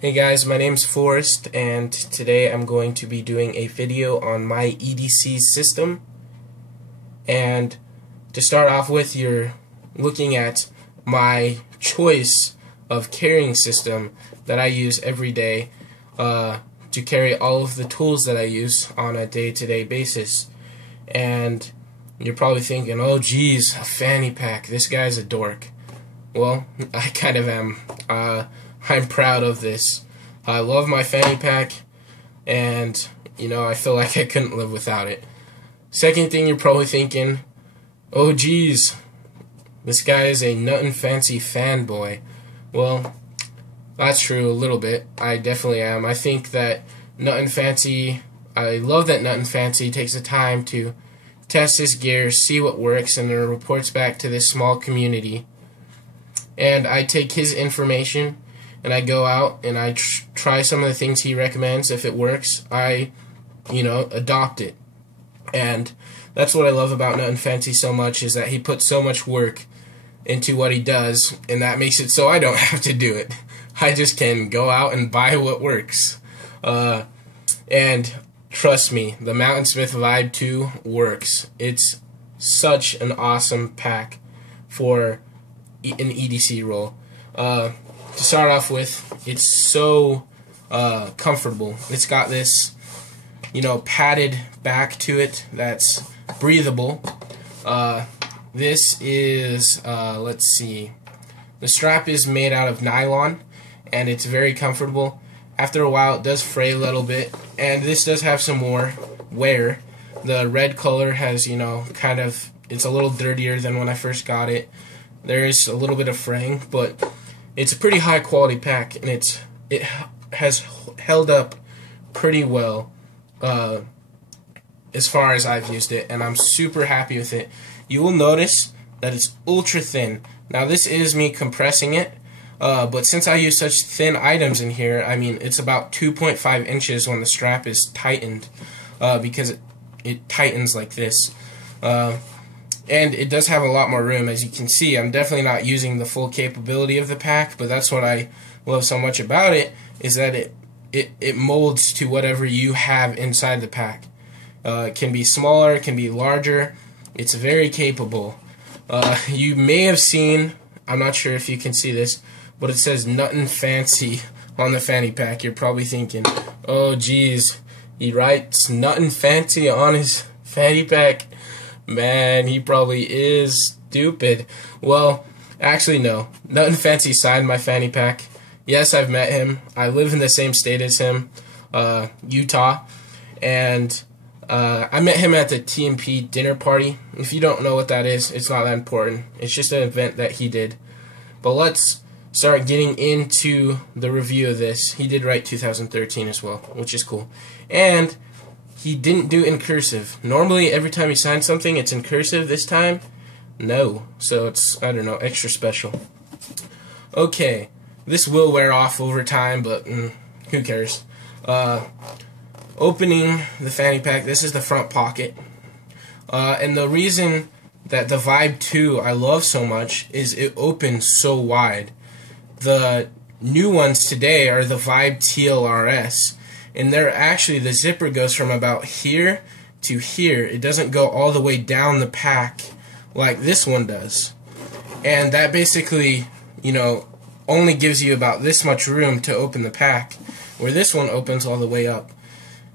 Hey guys, my name's Forrest, and today I'm going to be doing a video on my EDC system. And to start off with, you're looking at my choice of carrying system that I use every day to carry all of the tools that I use on a day-to-day basis. And you're probably thinking, oh geez, a fanny pack, this guy's a dork. Well, I kind of am. I'm proud of this. I love my fanny pack, and I feel like I couldn't live without it. Second thing, you're probably thinking, oh geez, this guy is a Nuttin' Fancy fanboy. Well, that's true a little bit. I definitely am. I think that Nuttin' Fancy, I love that Nuttin' Fancy takes the time to test his gear, see what works, and then reports back to this small community. And I take his information and I go out and I try some of the things he recommends. If it works, I adopt it. And that's what I love about Nuttin' Fancy so much, is that he puts so much work into what he does, and that makes it so I don't have to do it. I just can go out and buy what works. And trust me, the Mountain Smith Vibe 2 works. It's such an awesome pack for an EDC roll. To start off with, it's so comfortable. It's got this, padded back to it that's breathable. This is, let's see, the strap is made out of nylon, and it's very comfortable. After a while, it does fray a little bit, and this does have some more wear. The red color has, it's a little dirtier than when I first got it. There is a little bit of fraying, but it's a pretty high quality pack, and it has held up pretty well as far as I've used it, and I'm super happy with it. You will notice that it's ultra thin. Now this is me compressing it, but since I use such thin items in here, I mean it's about 2.5 inches when the strap is tightened, because it tightens like this. And it does have a lot more room. As you can see, I'm definitely not using the full capability of the pack, but that's what I love so much about it, is that it molds to whatever you have inside the pack. It can be smaller, it can be larger. It's very capable. You may have seen, I'm not sure if you can see this, but it says Nuttin' Fancy on the fanny pack. You're probably thinking, oh geez, he writes Nuttin' Fancy on his fanny pack. Man, he probably is stupid. Well, actually no. Nuttin' Fancy signed my fanny pack. Yes, I've met him. I live in the same state as him, Utah. And I met him at the TMP dinner party. If you don't know what that is, it's not that important. It's just an event that he did. But let's start getting into the review of this. He did write 2013 as well, which is cool. And he didn't do it in cursive. Normally, every time he signs something, it's in cursive. This time, no. So it's, I don't know, extra special. Okay, this will wear off over time, but who cares? Opening the fanny pack, this is the front pocket. And the reason that the Vibe 2 I love so much is it opens so wide. The new ones today are the Vibe TLRS. And they're actually, the zipper goes from about here to here. It doesn't go all the way down the pack like this one does. And that basically, only gives you about this much room to open the pack, where this one opens all the way up.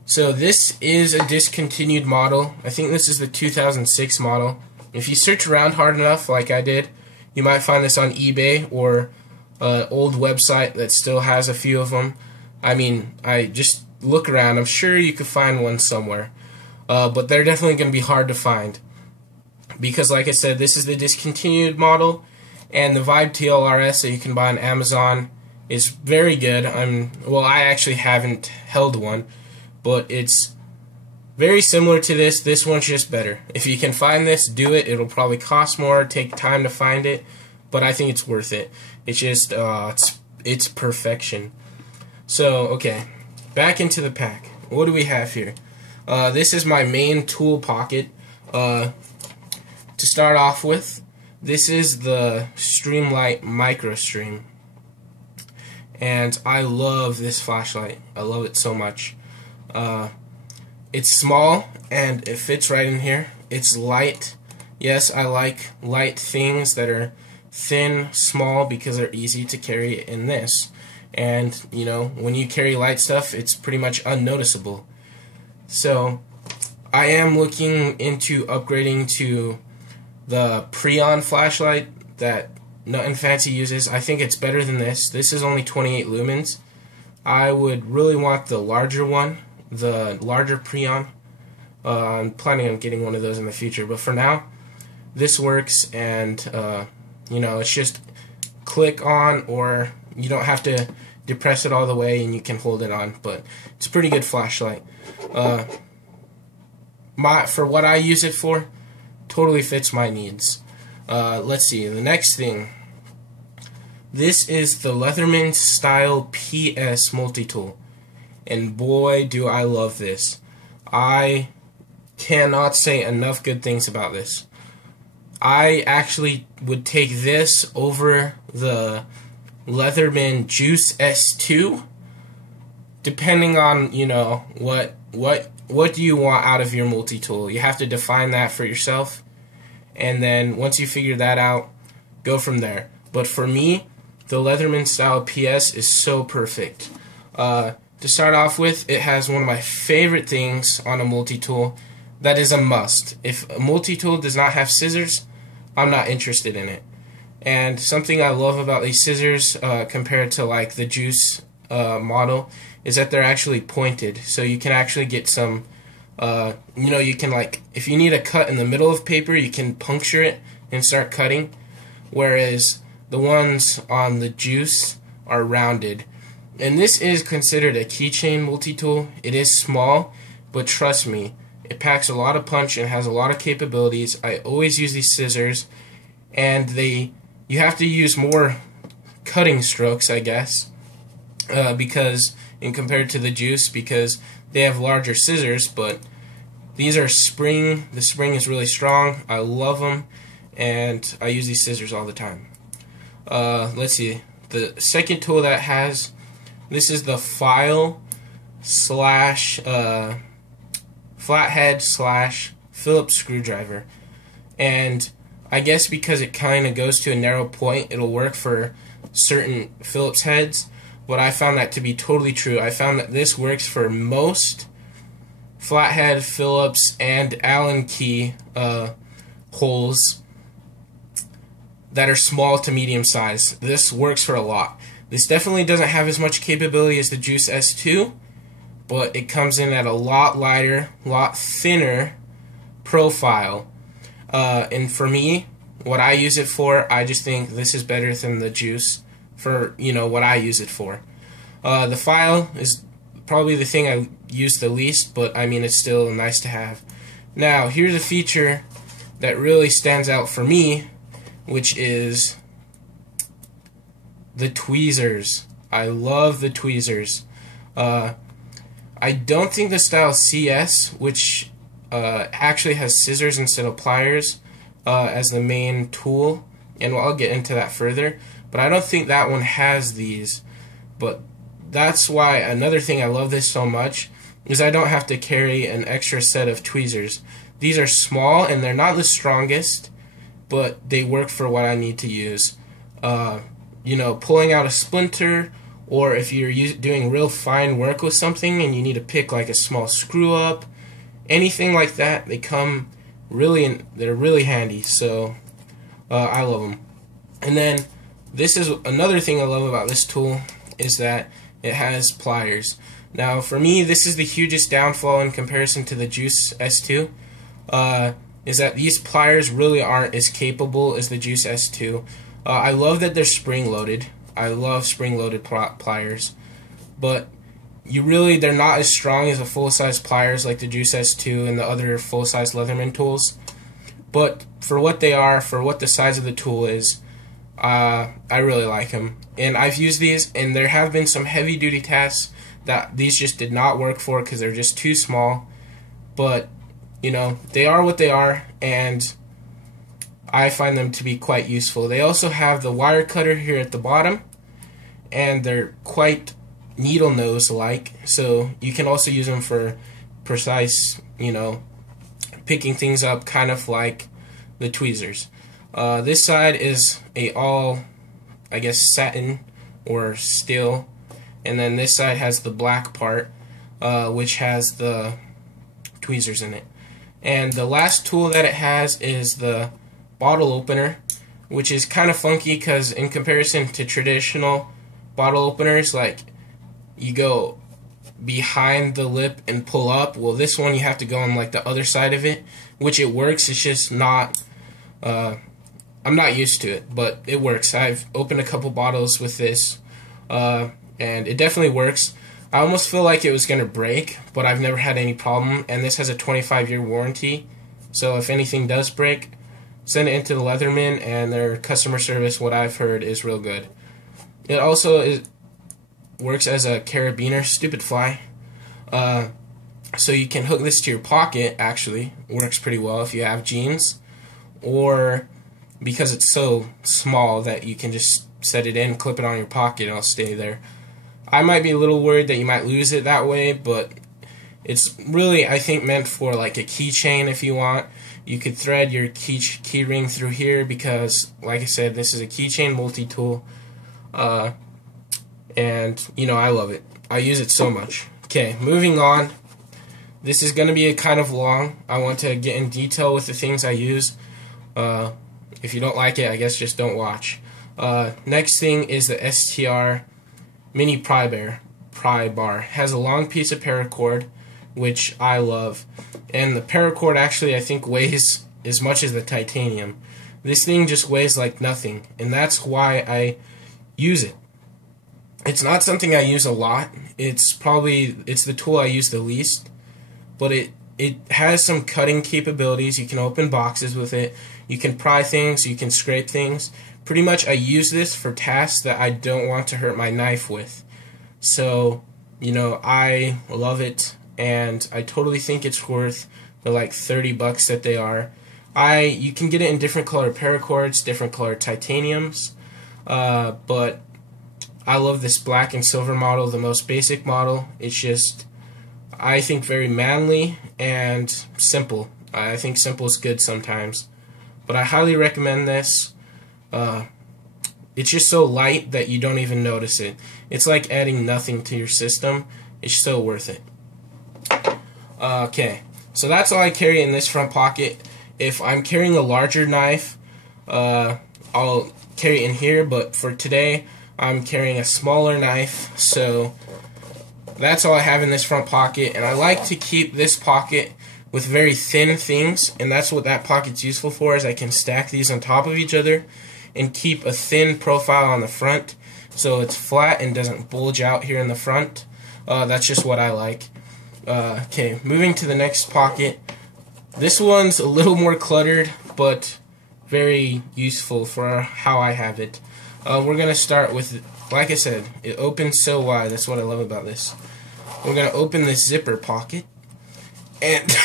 So this is a discontinued model. I think this is the 2006 model. If you search around hard enough, like I did, you might find this on eBay or an old website that still has a few of them. I mean, I just look around. I'm sure you could find one somewhere. But they're definitely going to be hard to find. Because, like I said, this is the discontinued model. And the Vibe TLRS that you can buy on Amazon is very good. I actually haven't held one. But it's very similar to this. This one's just better. If you can find this, do it. It'll probably cost more, take time to find it. But I think it's worth it. It's just, it's perfection. So, okay, back into the pack. What do we have here? This is my main tool pocket. To start off with, this is the Streamlight Microstream. and I love this flashlight. I love it so much. It's small and it fits right in here. It's light. Yes, I like light things that are thin, small, because they're easy to carry in this. And, you know, when you carry light stuff, it's pretty much unnoticeable. So, I am looking into upgrading to the Preon flashlight that Nothing Fancy uses. I think it's better than this. This is only 28 lumens. I would really want the larger one, the larger Preon. I'm planning on getting one of those in the future, but for now, this works, and you know, it's just click on, or you don't have to depress it all the way and you can hold it on, but it's a pretty good flashlight. For what I use it for, totally fits my needs. Let's see, the next thing. This is the Leatherman Style PS multi-tool, and boy do I love this. I cannot say enough good things about this. I actually would take this over the Leatherman Juice S2, depending on, you know, what do you want out of your multi-tool. You have to define that for yourself, and then once you figure that out, go from there. But for me, the Leatherman Style PS is so perfect. To start off with, it has one of my favorite things on a multi-tool that is a must. If a multi-tool does not have scissors, I'm not interested in it. And something I love about these scissors compared to like the Juice model is that they're actually pointed, so you can actually get some, you know, you can, like, if you need a cut in the middle of paper, you can puncture it and start cutting, whereas the ones on the Juice are rounded. And this is considered a keychain multi-tool. It is small, but trust me, it packs a lot of punch and has a lot of capabilities. I always use these scissors, and you have to use more cutting strokes, I guess, because compared to the Juice, because they have larger scissors, but these are spring. The spring is really strong. I love them, and I use these scissors all the time. Let's see. The second tool that has, this is the file slash flathead slash Phillips screwdriver, and I guess because it kind of goes to a narrow point, it'll work for certain Phillips heads, but I found that to be totally true. I found that this works for most flathead, Phillips, and Allen key holes that are small to medium size. This works for a lot. This definitely doesn't have as much capability as the Juice S2, but it comes in at a lot lighter, lot thinner profile. And for me, what I use it for, I just think this is better than the Juice for, you know, what I use it for. The file is probably the thing I use the least, but I mean, it's still nice to have. Now, here's a feature that really stands out for me, which is the tweezers. I love the tweezers. I don't think the Style CS, which actually has scissors instead of pliers as the main tool, and I'll get into that further, but I don't think that one has these. But that's why another thing I love this so much is I don't have to carry an extra set of tweezers. These are small and they're not the strongest, but they work for what I need to use. You know, pulling out a splinter, or if you're doing real fine work with something and you need to pick like a small screw up, anything like that, they come really they're really handy. So I love them. And then this is another thing I love about this tool, is that it has pliers. Now for me, this is the hugest downfall in comparison to the Juice S2, is that these pliers really aren't as capable as the Juice S2. I love that they're spring-loaded. I love spring-loaded pliers, but they're not as strong as the full-size pliers like the Juice S2 and the other full-size Leatherman tools. But for what they are, for what the size of the tool is, I really like them. And I've used these, and there have been some heavy-duty tasks that these just did not work for because they're just too small. But, you know, they are what they are, and I find them to be quite useful. They also have the wire cutter here at the bottom, and they're quite needle nose like, so you can also use them for precise, picking things up, kind of like the tweezers. This side is a all, I guess, satin or steel, and then this side has the black part, which has the tweezers in it. And the last tool that it has is the bottle opener, which is kind of funky because in comparison to traditional bottle openers, like you go behind the lip and pull up, well, this one you have to go on like the other side of it, which it works. It's just not, I'm not used to it, but it works. I've opened a couple bottles with this, and it definitely works. I almost feel like it was going to break, but I've never had any problem, and this has a 25-year warranty, so if anything does break, send it into the Leatherman, and their customer service, what I've heard, is real good. It also works as a carabiner, stupid fly, so you can hook this to your pocket. Actually, works pretty well if you have jeans, or because it's so small that you can just set it in, clip it on your pocket, and it'll stay there. I might be a little worried that you might lose it that way, but it's really, I think, meant for like a keychain if you want. You could thread your key ring through here because, like I said, this is a keychain multi-tool, and, I love it. I use it so much. Okay, moving on. This is going to be a kind of long. I want to get in detail with the things I use. If you don't like it, I guess just don't watch. Next thing is the STR Mini Prybar. Has a long piece of paracord, which I love. And the paracord actually, I think, weighs as much as the titanium. This thing just weighs like nothing, and that's why I use it. It's not something I use a lot. It's the tool I use the least, but it has some cutting capabilities. You can open boxes with it. You can pry things. You can scrape things. Pretty much I use this for tasks that I don't want to hurt my knife with. So, I love it, and I totally think it's worth the like $30 that they are. You can get it in different color paracords, different color titaniums, but I love this black and silver model, the most basic model. It's just, I think, very manly and simple. I think simple is good sometimes, but I highly recommend this. It's just so light that you don't even notice it. It's like adding nothing to your system. It's so worth it. Okay, so that's all I carry in this front pocket. If I'm carrying a larger knife, I'll carry it in here, but for today, I'm carrying a smaller knife, so that's all I have in this front pocket. And I like to keep this pocket with very thin things, and that's what that pocket's useful for, is I can stack these on top of each other and keep a thin profile on the front so it's flat and doesn't bulge out here in the front. That's just what I like. Okay, moving to the next pocket. This one's a little more cluttered, but very useful for how I have it. We're going to start with, like I said, it opens so wide. That's what I love about this. We're going to open this zipper pocket, and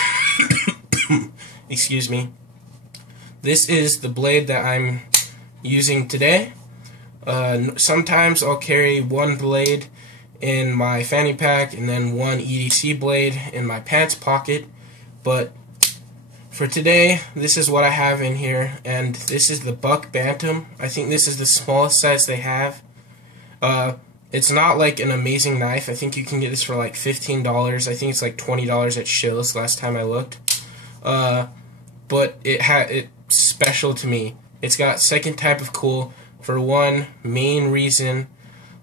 excuse me, this is the blade that I'm using today. Sometimes I'll carry one blade in my fanny pack and then one EDC blade in my pants pocket, but for today, this is what I have in here, and this is the Buck Bantam. I think this is the smallest size they have. It's not like an amazing knife. I think you can get this for like $15. I think it's like $20 at Shills last time I looked. But it's special to me. It's got second type of cool for one main reason.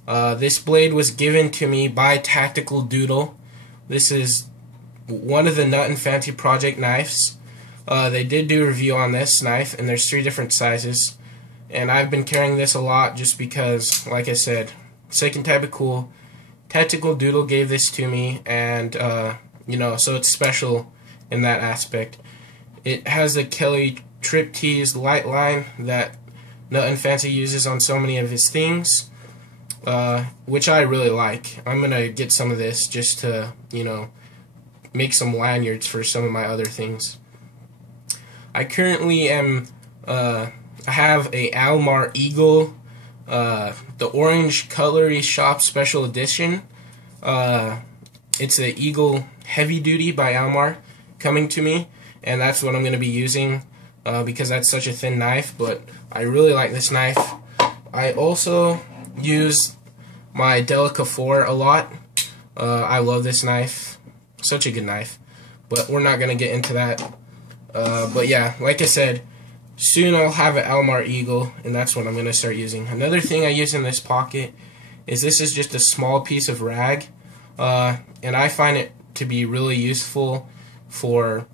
This blade was given to me by Tactical Doodle. This is one of the Nut and Fancy Project knives. They did do a review on this knife, and there's 3 different sizes. And I've been carrying this a lot just because, like I said, second type of cool. Tactical Doodle gave this to me, and, so it's special in that aspect. It has the Kelly Trip Tease light line that Nut and Fancy uses on so many of his things, which I really like. I'm going to get some of this just to, make some lanyards for some of my other things. I currently am, I have a Almar Eagle the orange cutlery shop special edition. It's the Eagle Heavy Duty by Almar coming to me, and that's what I'm going to be using because that's such a thin knife, but I really like this knife. I also use my Delica 4 a lot. I love this knife. Such a good knife. But we're not going to get into that. But yeah, like I said, soon I'll have an Almar Eagle, and that's what I'm going to start using. Another thing I use in this pocket is this is just a small piece of rag. And I find it to be really useful for,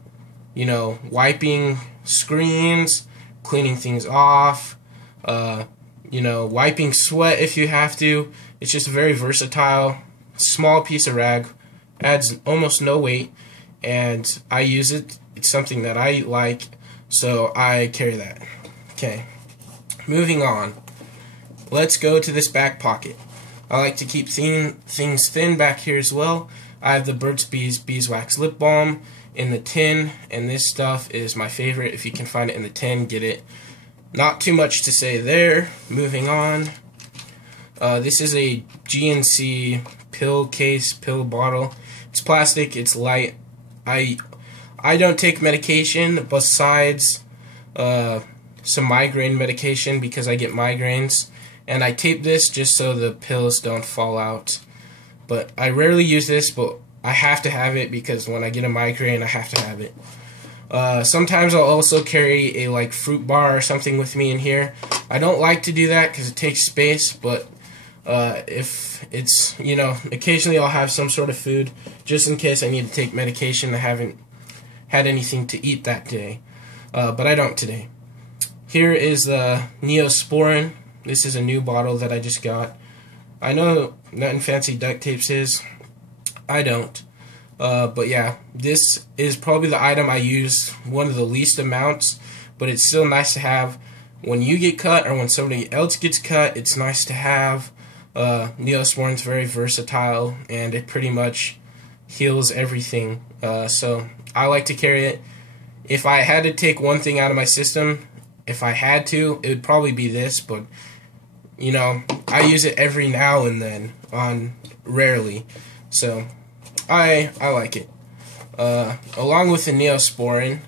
you know, wiping screens, cleaning things off, you know, wiping sweat if you have to. It's just a very versatile, small piece of rag, adds almost no weight, and I use it. It's something that I like, so I carry that. Okay, moving on. Let's go to this back pocket. I like to keep things thin back here as well. I have the Burt's Beeswax Lip Balm in the tin, and this stuff is my favorite. If you can find it in the tin, get it. Not too much to say there. Moving on. This is a GNC pill case, pill bottle. It's plastic, it's light. I don't take medication besides some migraine medication because I get migraines. And I tape this just so the pills don't fall out. But I rarely use this, but I have to have it because when I get a migraine, I have to have it. Sometimes I'll also carry a fruit bar or something with me in here. I don't like to do that because it takes space, but if it's, you know, occasionally I'll have some sort of food just in case I need to take medication. I haven't had anything to eat that day, but I don't today. Here is the Neosporin. This is a new bottle that I just got. I know nothing fancy duct tapes is. I don't. But yeah, this is probably the item I use one of the least amounts, but it's still nice to have when you get cut or when somebody else gets cut. It's nice to have. Neosporin's very versatile, and it pretty much heals everything. So I like to carry it. If I had to take one thing out of my system, if I had to, it would probably be this, but you know, I use it every now and then, rarely. So I like it. Along with the Neosporin,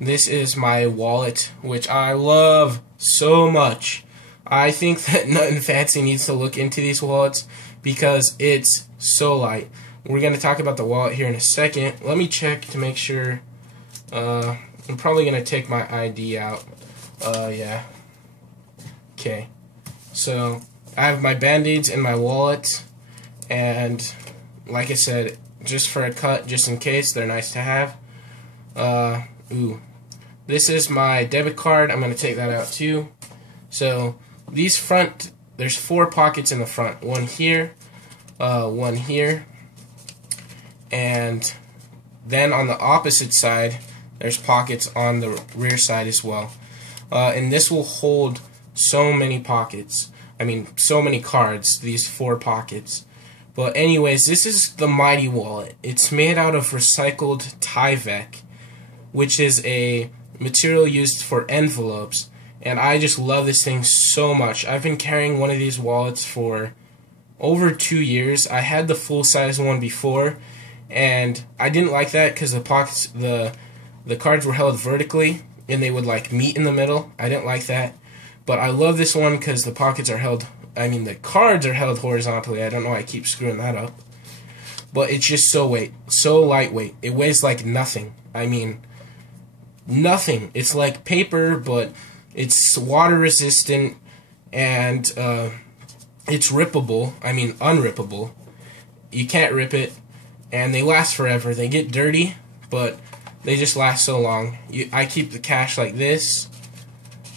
this is my wallet, which I love so much. I think that Nothing Fancy needs to look into these wallets because it's so light. We're going to talk about the wallet here in a second. Let me check to make sure. I'm probably going to take my ID out. Yeah. Okay. So I have my Band-Aids in my wallet, and like I said, just for a cut, just in case, they're nice to have. This is my debit card. I'm going to take that out too. So these front, there's 4 pockets in the front. One here, and then on the opposite side, there's pockets on the rear side as well. And this will hold so many pockets. I mean, so many cards, these 4 pockets. But anyways, this is the Mighty Wallet. It's made out of recycled Tyvek, which is a material used for envelopes. And I just love this thing so much. I've been carrying one of these wallets for over 2 years. I had the full-size one before, and I didn't like that because the pockets, the cards were held vertically, and they would meet in the middle. I didn't like that. But I love this one because the pockets are held, the cards are held horizontally. I don't know why I keep screwing that up. But it's just so lightweight. It weighs like nothing. I mean, nothing. It's like paper, but it's water resistant, and it's rippable. Unrippable. You can't rip it, and they last forever. They get dirty, but they just last so long. I keep the cash like this.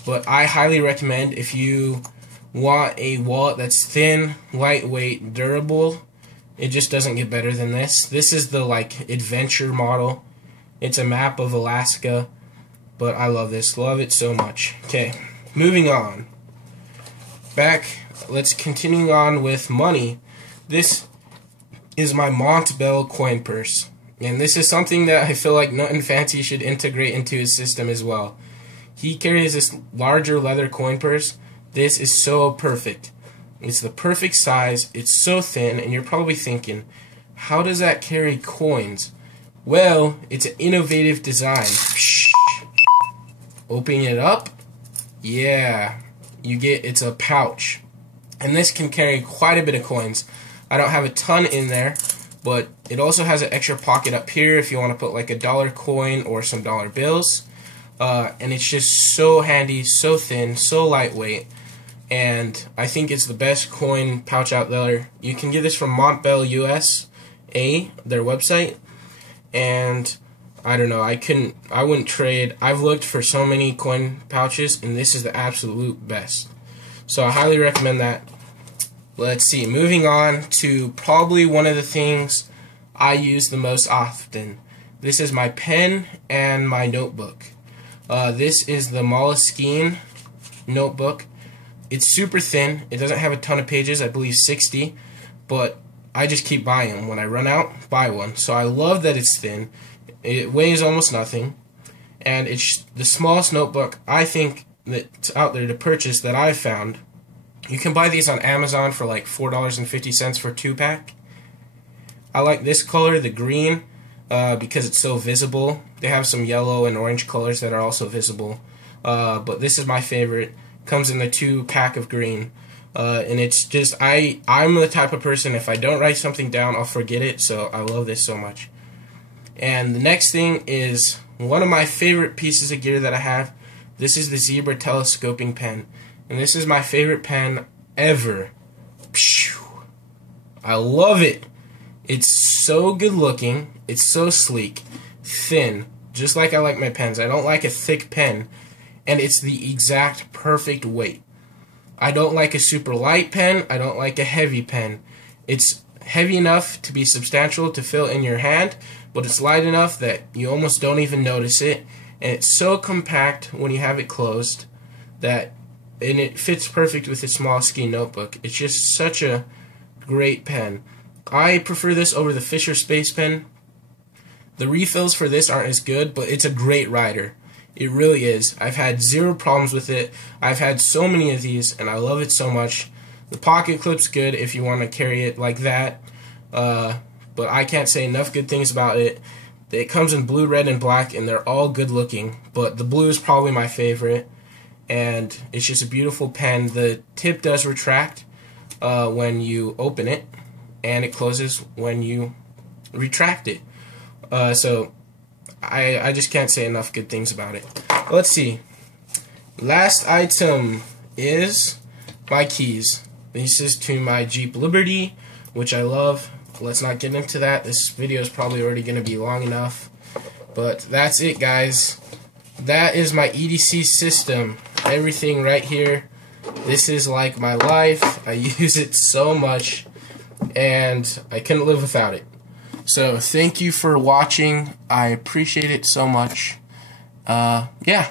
But I highly recommend, if you want a wallet that's thin, lightweight, durable, it just doesn't get better than this. This is the adventure model. It's a map of Alaska, but I love this. Love it so much. Okay, moving on. Let's continue on with money. This is my Mont Bell coin purse. And this is something that I feel like Nothing Fancy should integrate into his system as well. He carries this larger leather coin purse This is so perfect. It's the perfect size. It's so thin, and you're probably thinking, how does that carry coins? Well, it's an innovative design. Opening it up, yeah, it's a pouch. And this can carry quite a bit of coins. I don't have a ton in there, but it also has an extra pocket up here if you want to put like a dollar coin or some dollar bills. And it's just so handy, so thin, so lightweight. And I think it's the best coin pouch out there. You can get this from Mont Bell USA, their website. And I don't know, I wouldn't trade. I've looked for so many coin pouches, and this is the absolute best. So I highly recommend that. Let's see, moving on to probably one of the things I use the most often. This is my pen and my notebook. This is the Moleskine notebook. It's super thin. It doesn't have a ton of pages, I believe 60, but I just keep buying them. When I run out, buy one. So I love that it's thin. It weighs almost nothing, and it's the smallest notebook I think that's out there to purchase that I've found. You can buy these on Amazon for like $4.50 for a 2-pack. I like this color, the green, because it's so visible. They have some yellow and orange colors that are also visible, but this is my favorite. Comes in a 2-pack of green, and it's just I'm the type of person, if I don't write something down, I'll forget it. So I love this so much. And the next thing is one of my favorite pieces of gear that I have. This is the Zebra telescoping pen. And this is my favorite pen ever. I love it. It's so good looking. It's so sleek. Thin. Just like I like my pens. I don't like a thick pen. And it's the exact perfect weight. I don't like a super light pen. I don't like a heavy pen. It's heavy enough to be substantial to fill in your hand, but it's light enough that you almost don't even notice it. And it's so compact when you have it closed and it fits perfect with a Moleskine notebook. It's just such a great pen. I prefer this over the Fisher Space Pen. The refills for this aren't as good, but it's a great writer. It really is. I've had zero problems with it. I've had so many of these, and I love it so much. The pocket clip's good if you want to carry it like that, but I can't say enough good things about it. It comes in blue, red, and black, and they're all good looking, but the blue is probably my favorite. And it's just a beautiful pen. The tip does retract when you open it, and it closes when you retract it. So I just can't say enough good things about it. Let's see. Last item is my keys. This is to my Jeep Liberty, which I love. Let's not get into that. This video is probably already going to be long enough. But that's it, guys. That is my EDC system. Everything right here. This is like my life. I use it so much, and I couldn't live without it. So thank you for watching. I appreciate it so much. Yeah.